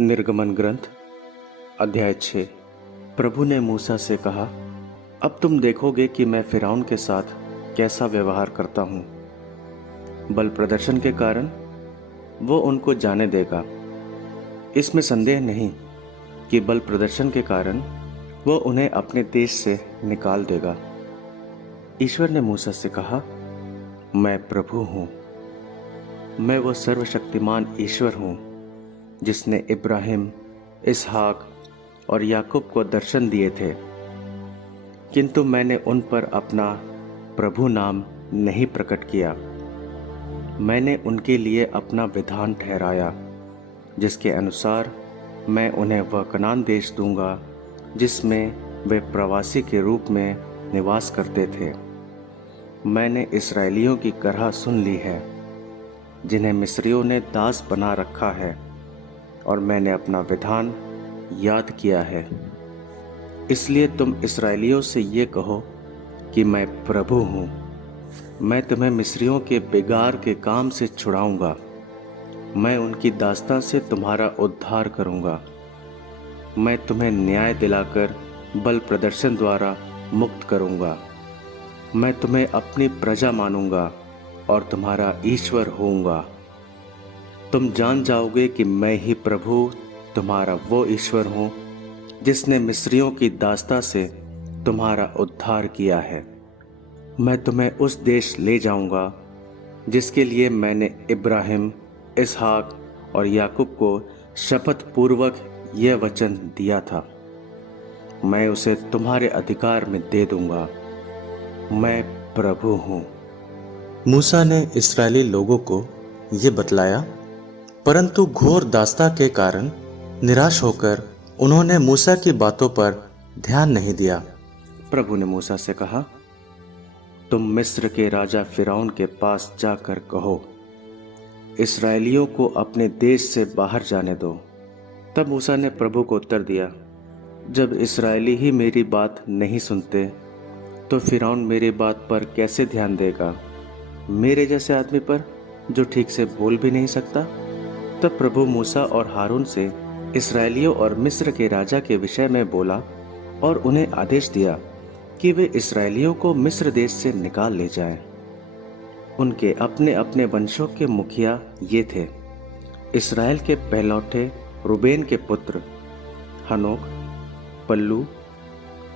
निर्गमन ग्रंथ अध्याय 6। प्रभु ने मूसा से कहा, अब तुम देखोगे कि मैं फिरौन के साथ कैसा व्यवहार करता हूँ। बल प्रदर्शन के कारण वो उनको जाने देगा। इसमें संदेह नहीं कि बल प्रदर्शन के कारण वो उन्हें अपने देश से निकाल देगा। ईश्वर ने मूसा से कहा, मैं प्रभु हूँ, मैं वो सर्वशक्तिमान ईश्वर हूँ जिसने इब्राहिम, इसहाक और याकूब को दर्शन दिए थे, किंतु मैंने उन पर अपना प्रभु नाम नहीं प्रकट किया। मैंने उनके लिए अपना विधान ठहराया, जिसके अनुसार मैं उन्हें वह कनान देश दूंगा जिसमें वे प्रवासी के रूप में निवास करते थे। मैंने इसराइलियों की करह सुन ली है, जिन्हें मिस्रियों ने दास बना रखा है, और मैंने अपना विधान याद किया है। इसलिए तुम इसराइलियों से ये कहो कि मैं प्रभु हूँ। मैं तुम्हें मिस्रियों के बेगार के काम से छुड़ाऊंगा। मैं उनकी दास्तां से तुम्हारा उद्धार करूंगा। मैं तुम्हें न्याय दिलाकर बल प्रदर्शन द्वारा मुक्त करूंगा। मैं तुम्हें अपनी प्रजा मानूंगा और तुम्हारा ईश्वर होऊंगा। तुम जान जाओगे कि मैं ही प्रभु तुम्हारा वो ईश्वर हूँ जिसने मिस्रियों की दास्तां से तुम्हारा उद्धार किया है। मैं तुम्हें उस देश ले जाऊंगा जिसके लिए मैंने इब्राहिम, इसहाक और याकूब को शपथ पूर्वक यह वचन दिया था। मैं उसे तुम्हारे अधिकार में दे दूंगा। मैं प्रभु हूँ। मूसा ने इस्राएली लोगों को ये बतलाया, परंतु घोर दास्ता के कारण निराश होकर उन्होंने मूसा की बातों पर ध्यान नहीं दिया। प्रभु ने मूसा से कहा, तुम मिस्र के राजा फिरौन के पास जाकर कहो, इस्राएलियों को अपने देश से बाहर जाने दो। तब मूसा ने प्रभु को उत्तर दिया, जब इस्राएली ही मेरी बात नहीं सुनते तो फिरौन मेरी बात पर कैसे ध्यान देगा, मेरे जैसे आदमी पर जो ठीक से बोल भी नहीं सकता। तब प्रभु मूसा और हारून से इस्राएलियों और मिस्र के राजा के विषय में बोला और उन्हें आदेश दिया कि वे इस्राएलियों को मिस्र देश से निकाल ले जाएं। उनके अपने अपने वंशों के मुखिया ये थे। इस्राएल के पहलौठे रूबेन के पुत्र हनोक, पल्लू,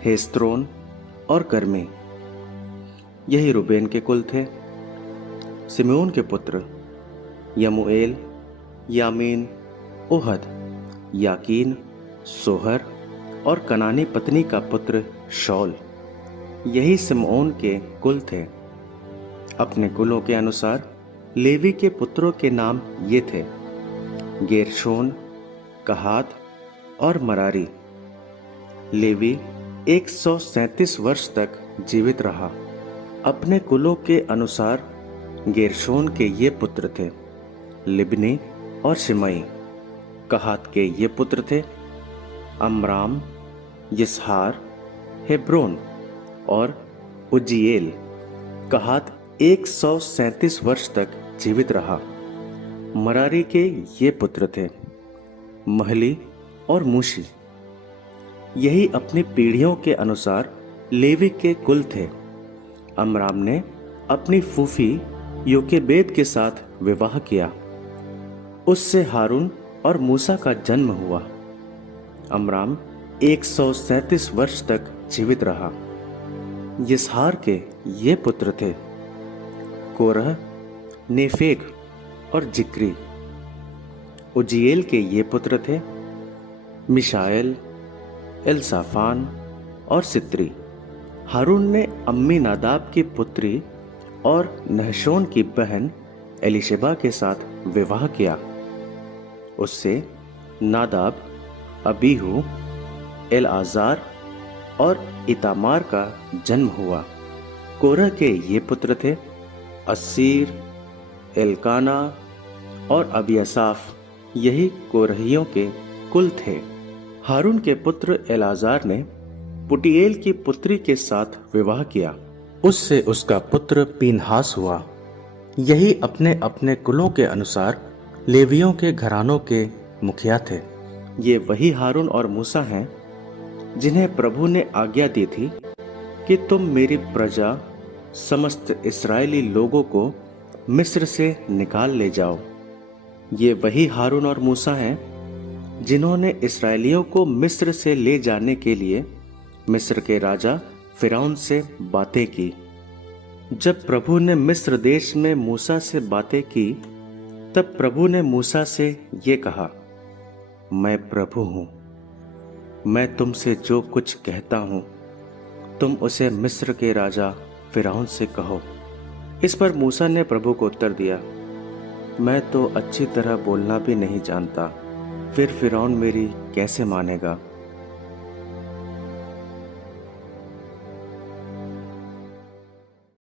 हेस्त्रोन और कर्मी, यही रूबेन के कुल थे। सिम्योन के पुत्र यमूएल, यामीन, ओहद, याकीन, सोहर और कनानी पत्नी का पुत्र शौल, यही सिमओन के कुल थे। अपने कुलों के अनुसार लेवी के पुत्रों के नाम ये थे, गेरशोन, कहात और मरारी। लेवी 137 वर्ष तक जीवित रहा। अपने कुलों के अनुसार गेरशोन के ये पुत्र थे, लिब्नी और शिमई। कहात के ये पुत्र थे, अमराम, यिसहार, हेब्रोन और उज्जीएल। कहात 137 वर्ष तक जीवित रहा। मरारी के ये पुत्र थे, महली और मूशी। यही अपनी पीढ़ियों के अनुसार लेवी के कुल थे। अमराम ने अपनी फूफी योकेबेद के साथ विवाह किया। उससे हारून और मूसा का जन्म हुआ। अमराम 137 वर्ष तक जीवित रहा। यिसहार के ये पुत्र थे, कोरह, नेफेग और जिक्री। उज्जीएल के ये पुत्र थे, मिशाएल, एलसाफान और सित्री। हारून ने अम्मी नादाब की पुत्री और नहशोन की बहन एलीशबा के साथ विवाह किया। उससे नादाब, अबीहू, एलआजार और इतामार का जन्म हुआ। कोरह के ये पुत्र थे, अस्सीर, एलकाना और अबियासाफ, यही कोरहियों के कुल थे। हारून के पुत्र एलाजार ने पुटीएल की पुत्री के साथ विवाह किया। उससे उसका पुत्र पीनहास हुआ। यही अपने अपने कुलों के अनुसार लेवियों के घरानों के मुखिया थे। ये वही हारून और मूसा हैं जिन्हें प्रभु ने आज्ञा दी थी कि तुम मेरी प्रजा समस्त इस्राएली लोगों को मिस्र से निकाल ले जाओ। ये वही हारून और मूसा हैं जिन्होंने इस्राएलियों को मिस्र से ले जाने के लिए मिस्र के राजा फिरौन से बातें की। जब प्रभु ने मिस्र देश में मूसा से बातें की, तब प्रभु ने मूसा से ये कहा, मैं प्रभु हूं, मैं तुमसे जो कुछ कहता हूं तुम उसे मिस्र के राजा फिरौन से कहो। इस पर मूसा ने प्रभु को उत्तर दिया, मैं तो अच्छी तरह बोलना भी नहीं जानता, फिर फिरौन मेरी कैसे मानेगा।